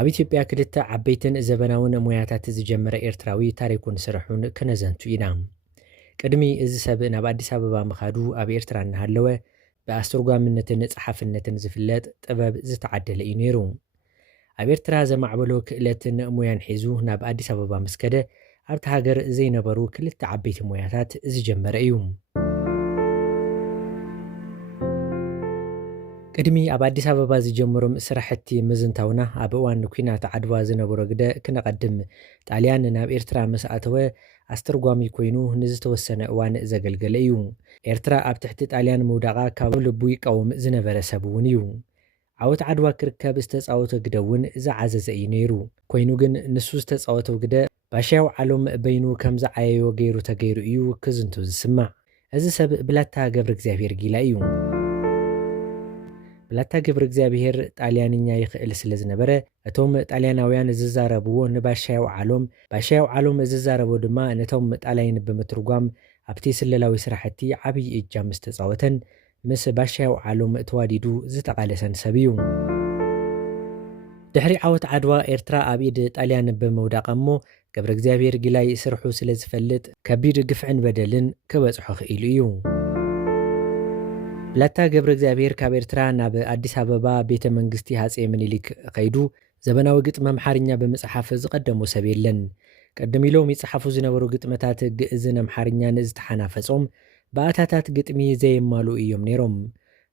ኣብ ኢትዮጵያ ክልተ ዓበይትን ዘበናውን ሞያታት ዝጀመረ ኤርትራዊ ታሪኩን ስርሑን ክነዘንቱ ኢና። ቅድሚ እዚ ሰብ ናብ ኣዲስ ኣበባ ምኻዱ ኣብ ኤርትራ እናሃለወ ብኣስተርጓምነትን ጸሓፍነትን ዝፍለጥ ጥበብ ዝተዓደለ እዩ ነይሩ። ኣብ ኤርትራ ዘማዕበሎ ክእለትን ሞያን ሒዙ ናብ ኣዲስ ኣበባ ምስ ከደ ኣብቲ ሃገር ዘይነበሩ ክልተ ዓበይቲ ሞያታት ዝጀመረ እዩ። ቅድሚ ኣብ ኣዲስ ኣበባ ዝጀመሮም ስራሕቲ ምዝንታውና ኣብ እዋን ኩናት ዓድዋ ዝነበሮ ግደ ክነቐድም ጣልያን ናብ ኤርትራ ምስ ኣተወ ኣስተርጓሚ ኮይኑ ንዝተወሰነ እዋን ዘገልገለ እዩ። ኤርትራ ኣብ ትሕቲ ጣልያን ምውዳቓ ካብ ልቡ ይቃወም ዝነበረ ሰብ እውን እዩ። ዓወት ዓድዋ ክርከብ ዝተፃወተ ግደ እውን ዝዓዘዘ እዩ ነይሩ። ኮይኑ ግን ንሱ ዝተፃወተው ግደ ባሻያው ዓሎም በይኑ ከም ዝዓየዮ ገይሩ ተገይሩ እዩ ክዝንቱ ዝስማዕ። እዚ ሰብ ብላታ ገብረ እግዚኣብሔር ጊላ እዩ። ብላታ ገብረ እግዚኣብሔር ጣልያንኛ ይኽእል ስለ ዝነበረ እቶም ጣልያናውያን ዝዛረብዎ ንባሻያው ዓሎም፣ ባሻያው ዓሎም ዝዛረቦ ድማ ነቶም ጣልያን ብምትርጓም ኣብቲ ስለላዊ ስራሕቲ ዓብይ እጃም ዝተፃወተን ምስ ባሻያው ዓሎም ተዋዲዱ ዝተቃለሰን ሰብ እዩ። ድሕሪ ዓወት ዓድዋ ኤርትራ ኣብ ኢድ ጣልያን ብምውዳቕ እሞ ገብረ እግዚኣብሔር ጊላይ ስርሑ ስለ ዝፈልጥ ከቢድ ግፍዕን በደልን ክበፅሖ ክኢሉ እዩ። ብላታ ገብረ እግዚኣብሔር ካብ ኤርትራ ናብ ኣዲስ ኣበባ ቤተ መንግስቲ ሃፀይ ምኒልክ ከይዱ ዘበናዊ ግጥሚ ኣምሓርኛ ብምፅሓፍ ዝቐደሙ ሰብ የለን። ቀደም ኢሎም ይፅሓፉ ዝነበሩ ግጥመታት ግእዝን ኣምሓርኛን ዝተሓናፈፆም ብኣታታት ግጥሚ ዘየማሉ እዮም ነይሮም።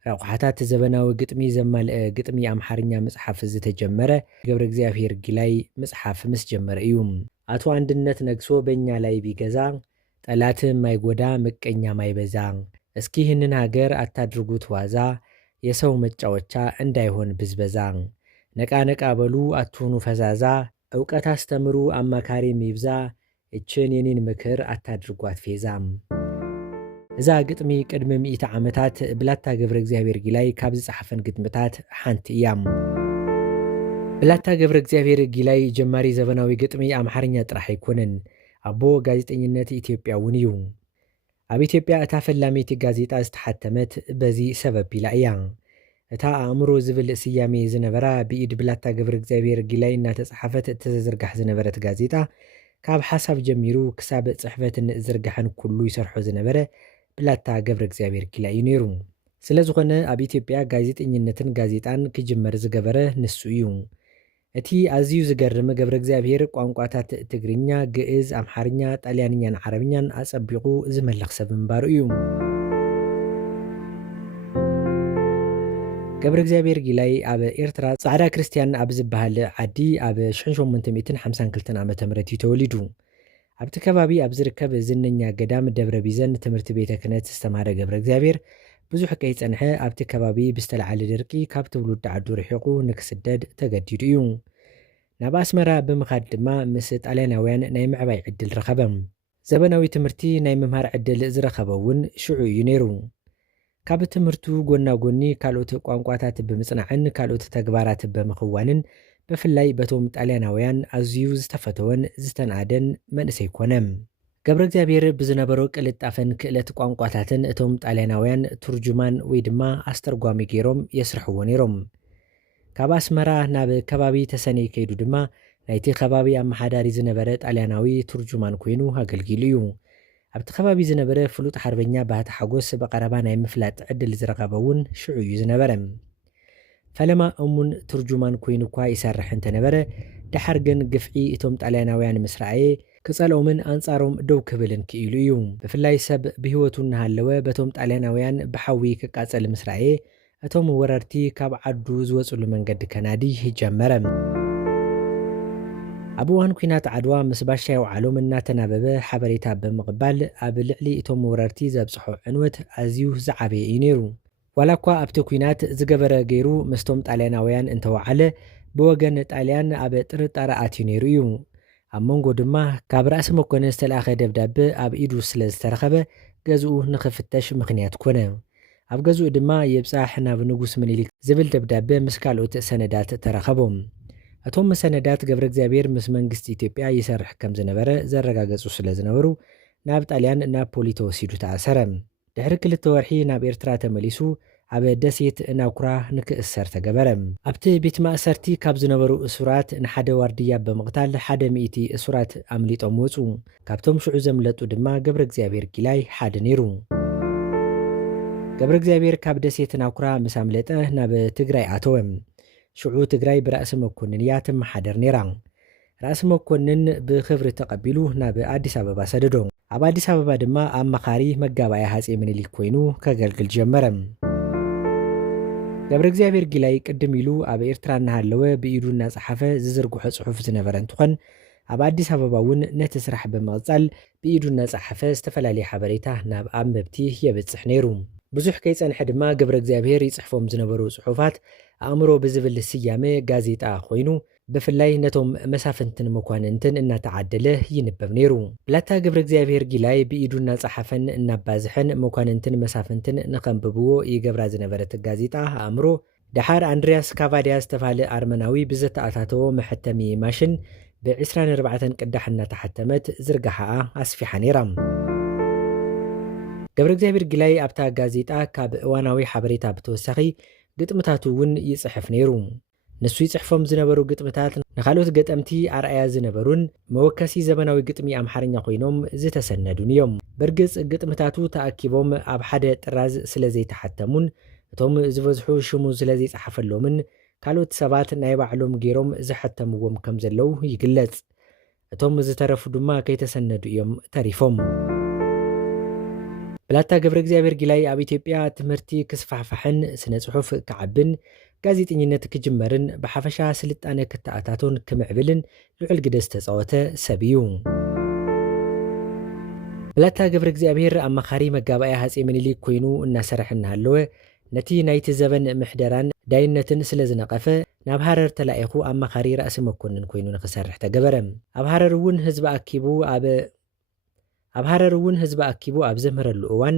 ረቑሓታት ዘበናዊ ግጥሚ ዘማልአ ግጥሚ ኣምሓርኛ ምፅሓፍ ዝተጀመረ ገብረ እግዚኣብሔር ጊላይ ምፅሓፍ ምስ ጀመረ እዩ። ኣቶ አንድነት ነግሶ በኛ ላይ ቢገዛ ጠላት ማይጎዳ ምቀኛ ማይበዛ እስኪ ይህንን ሀገር አታድርጉት ዋዛ የሰው መጫወቻ እንዳይሆን ብዝበዛ ነቃ ነቃ በሉ አትሁኑ ፈዛዛ እውቀት አስተምሩ አማካሪ ሚብዛ እችን የኔን ምክር አታድርጓት ፌዛ። እዛ ግጥሚ ቅድሚ 100 ዓመታት ብላታ ገብረ እግዚኣብሔር ጊላይ ካብ ዝፀሓፈን ግጥምታት ሓንቲ እያ። ብላታ ገብረ እግዚኣብሔር ጊላይ ጀማሪ ዘበናዊ ግጥሚ ኣምሓርኛ ጥራሕ ኣይኮነን፣ ኣቦ ጋዜጠኝነት ኢትዮጵያ እውን እዩ። ኣብ ኢትዮጵያ እታ ፈላሜቲ ጋዜጣ ዝተሓተመት በዚ ሰበብ ኢላ እያ። እታ ኣእምሮ ዝብል ስያሜ ዝነበራ ብኢድ ብላታ ገብረ እግዚኣብሔር ጊላይ እናተፃሓፈት ተዘርጋሕ ዝነበረት ጋዜጣ ካብ ሓሳብ ጀሚሩ ክሳብ ፅሕፈትን ዝርጋሕን ኩሉ ይሰርሖ ዝነበረ ብላታ ገብረ እግዚኣብሔር ጊላይ እዩ ነይሩ። ስለ ዝኾነ ኣብ ኢትዮጵያ ጋዜጠኝነትን ጋዜጣን ክጅመር ዝገበረ ንሱ እዩ። እቲ ኣዝዩ ዝገርም ገብረ እግዚኣብሔር ቋንቋታት ትግርኛ፣ ግእዝ፣ ኣምሓርኛ፣ ጣልያንኛን ዓረብኛን ኣፀቢቑ ዝመለኽ ሰብ ምንባሩ እዩ። ገብረ እግዚኣብሔር ጊላይ ኣብ ኤርትራ ጻዕዳ ክርስቲያን ኣብ ዝበሃል ዓዲ ኣብ 1852 ዓ.ም እዩ ተወሊዱ። ኣብቲ ከባቢ ኣብ ዝርከብ ዝነኛ ገዳም ደብረ ቢዘን ትምህርቲ ቤተ ክህነት ዝተማሃረ ገብረ እግዚኣብሔር ብዙሕ ከይፀንሐ ኣብቲ ከባቢ ብዝተለዓለ ድርቂ ካብ ትውልዲ ዓዱ ርሒቑ ንክስደድ ተገዲዱ እዩ። ናብ ኣስመራ ብምኻድ ድማ ምስ ጣልያናውያን ናይ ምዕባይ ዕድል ረኸበ። ዘበናዊ ትምህርቲ ናይ ምምሃር ዕድል ዝረኸበ እውን ሽዑ እዩ ነይሩ። ካብ ትምህርቱ ጎናጎኒ ካልኦት ቋንቋታት ብምጽናዕን ካልኦት ተግባራት ብምኽዋንን ብፍላይ በቶም ጣልያናውያን ኣዝዩ ዝተፈተወን ዝተናደን መንእሰይ ኮነ። ገብረ እግዚኣብሔር ብዝነበሮ ቅልጣፈን ክእለት ቋንቋታትን እቶም ጣልያናውያን ቱርጁማን ወይ ድማ ኣስተርጓሚ ገይሮም የስርሕዎ ነይሮም። ካብ ኣስመራ ናብ ከባቢ ተሰነይ ከይዱ ድማ ናይቲ ከባቢ ኣመሓዳሪ ዝነበረ ጣልያናዊ ቱርጁማን ኮይኑ ኣገልጊሉ እዩ። ኣብቲ ከባቢ ዝነበረ ፍሉጥ ሓርበኛ ባህቲ ሓጎስ በቐረባ ናይ ምፍላጥ ዕድል ዝረኸበ እውን ሽዑ እዩ ዝነበረ። ፈለማ እሙን ቱርጁማን ኮይኑ እኳ ይሰርሕ እንተነበረ ድሓር ግን ግፍዒ እቶም ጣልያናውያን ምስ ረኣየ ክጸልኦምን ኣንጻሮም ደው ክብልን ክኢሉ እዩ። ብፍላይ ሰብ ብሂወቱ እናሃለወ በቶም ጣልያናውያን ብሓዊ ክቃጸል ምስ ረኣየ እቶም ወረርቲ ካብ ዓዱ ዝወፅሉ መንገዲ ከናዲ ጀመረ። ኣብ እዋን ኩናት ዓድዋ ምስ ባሻያው ዓሎም እናተናበበ ሓበሬታ ብምቕባል ኣብ ልዕሊ እቶም ወረርቲ ዘብፅሖ ዕንወት ኣዝዩ ዝዓበየ እዩ ነይሩ። ዋላ እኳ ኣብቲ ኩናት ዝገበረ ገይሩ ምስቶም ጣልያናውያን እንተወዓለ ብወገን ጣልያን ኣብ ጥርጣረ ኣትዩ ነይሩ እዩ። ኣብ መንጎ ድማ ካብ ራእሲ መኮነ ዝተለኣኸ ደብዳቤ ኣብ ኢዱ ስለ ዝተረኸበ ገዝኡ ንኽፍተሽ ምኽንያት ኮነ። ኣብ ገዝኡ ድማ የብፃሕ ናብ ንጉስ ምኒልክ ዝብል ደብዳቤ ምስ ካልኦት ሰነዳት ተረኸቦም። እቶም ሰነዳት ገብረ እግዚኣብሔር ምስ መንግስቲ ኢትዮጵያ ይሰርሕ ከም ዝነበረ ዘረጋገፁ ስለ ዝነበሩ ናብ ጣልያን ናፖሊ ተወሲዱ ተኣሰረ። ድሕሪ 2 ወርሒ ናብ ኤርትራ ተመሊሱ ኣብ ደሴት ናኩራ ንክእሰር ተገበረ። ኣብቲ ቤት ማእሰርቲ ካብ ዝነበሩ እሱራት ንሓደ ዋርድያ ብምቕታል 100 እሱራት ኣምሊጦም ወፁ። ካብቶም ሽዑ ዘምለጡ ድማ ገብረ እግዚአብሔር ጊላይ ሓደ ነይሩ። ገብረ እግዚአብሔር ካብ ደሴት ናኩራ ምስ ኣምለጠ ናብ ትግራይ ኣተወ። ሽዑ ትግራይ ብራእሲ መኮንን እያ ትመሓደር ነይራ። ራእሲ መኮንን ብክብሪ ተቐቢሉ ናብ ኣዲስ ኣበባ ሰደዶ። ኣብ ኣዲስ ኣበባ ድማ ኣማኻሪ መጋባእያ ሃፀይ ምኒልክ ኮይኑ ከገልግል ጀመረ። ገብረ እግዚአብሔር ጊላይ ቅድም ኢሉ ኣብ ኤርትራ እናሃለወ ብኢዱ እናፀሓፈ ዝዝርግሖ ጽሑፍ ዝነበረ እንትኾን ኣብ ኣዲስ ኣበባ እውን ነቲ ስራሕ ብምቕጻል ብኢዱ እናፀሓፈ ዝተፈላለየ ሓበሬታ ናብ ኣንበብቲ የብፅሕ ነይሩ። ብዙሕ ከይጸንሐ ድማ ገብረ እግዚአብሔር ይጽሕፎም ዝነበሩ ጽሑፋት ኣእምሮ ብዝብል ስያመ ጋዜጣ ኮይኑ ብፍላይ ነቶም መሳፍንትን መኳንንትን እናተዓደለ ይንበብ ነይሩ። ብላታ ገብረ እግዚአብሔር ጊላይ ብኢዱ እናፀሓፈን እናባዝሐን መኳንንትን መሳፍንትን ንኸንብብዎ ይገብራ ዝነበረት ጋዜጣ ኣእምሮ ድሓር ኣንድሪያስ ካቫድያ ዝተባሃለ ኣርመናዊ ብዘተኣታተዎ መሐተሚ ማሽን ብ24 ቅዳሕ እናተሓተመት ዝርግሓኣ ኣስፊሓ ነይራ። ገብረ እግዚአብሔር ጊላይ ኣብታ ጋዜጣ ካብ እዋናዊ ሓበሬታ ብተወሳኺ ግጥምታቱ እውን ይጽሕፍ ነይሩ። ንሱ ይጽሕፎም ዝነበሩ ግጥምታት ንኻልኦት ገጠምቲ ኣርኣያ ዝነበሩን መወከሲ ዘመናዊ ግጥሚ ኣምሓርኛ ኮይኖም ዝተሰነዱን እዮም። በርግጽ ግጥምታቱ ተኣኪቦም ኣብ ሓደ ጥራዝ ስለ ዘይተሓተሙን እቶም ዝበዝሑ ሽሙ ስለ ዘይጸሓፈሎምን ካልኦት ሰባት ናይ ባዕሎም ገይሮም ዘሐተምዎም ከም ዘለው ይግለጽ። እቶም ዝተረፉ ድማ ከይተሰነዱ እዮም ተሪፎም። ብላታ ገብረ እግዚአብሔር ጊላይ ኣብ ኢትዮጵያ ትምህርቲ ክስፋሕፋሕን ስነ ጽሑፍ ክዓብን ጋዜጠኝነት ክጅመርን ብሓፈሻ ስልጣነ ክተኣታቶን ክምዕብልን ልዑል ግደ ዝተፃወተ ሰብ እዩ። ብላታ ገብረ እግዚአብሔር ኣማኻሪ መጋባእያ ሃፀይ ምኒልክ ኮይኑ እናሰርሐ እናሃለወ ነቲ ናይቲ ዘበን ምሕደራን ዳይነትን ስለ ዝነቐፈ ናብ ሃረር ተላኢኹ ኣማኻሪ ራእሲ መኮንን ኮይኑ ንክሰርሕ ተገበረ። ኣብ ሃረር እውን ህዝቢ ኣኪቡ ኣብ ዘምህረሉ እዋን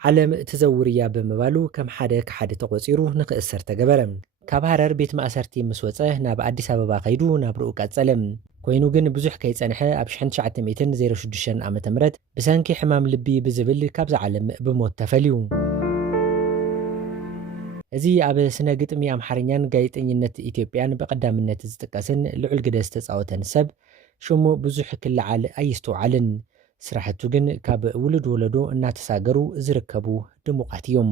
ዓለም ትዘውርያ ብምባሉ ከም ሓደ ክሓደ ተቆፂሩ ንክእሰር ተገበረ። ካብ ሃረር ቤት ማእሰርቲ ምስ ወፀ ናብ ኣዲስ ኣበባ ከይዱ ናብርኡ ቀጸለ። ኮይኑ ግን ብዙሕ ከይጸንሐ ኣብ 1906 ዓ.ም ብሰንኪ ሕማም ልቢ ብዝብል ካብዚ ዓለም ብሞት ተፈልዩ። እዚ ኣብ ስነ ግጥሚ ኣምሓርኛን ጋዜጠኝነት ኢትዮጵያን ብቐዳምነት ዝጥቀስን ልዑል ግደ ዝተፃወተን ሰብ ሽሙ ብዙሕ ክለዓል ኣይስተውዓልን። ስራሕቱ ግን ካብ ውሉድ ወለዶ እናተሳገሩ ዝርከቡ ድሙቓት እዮም።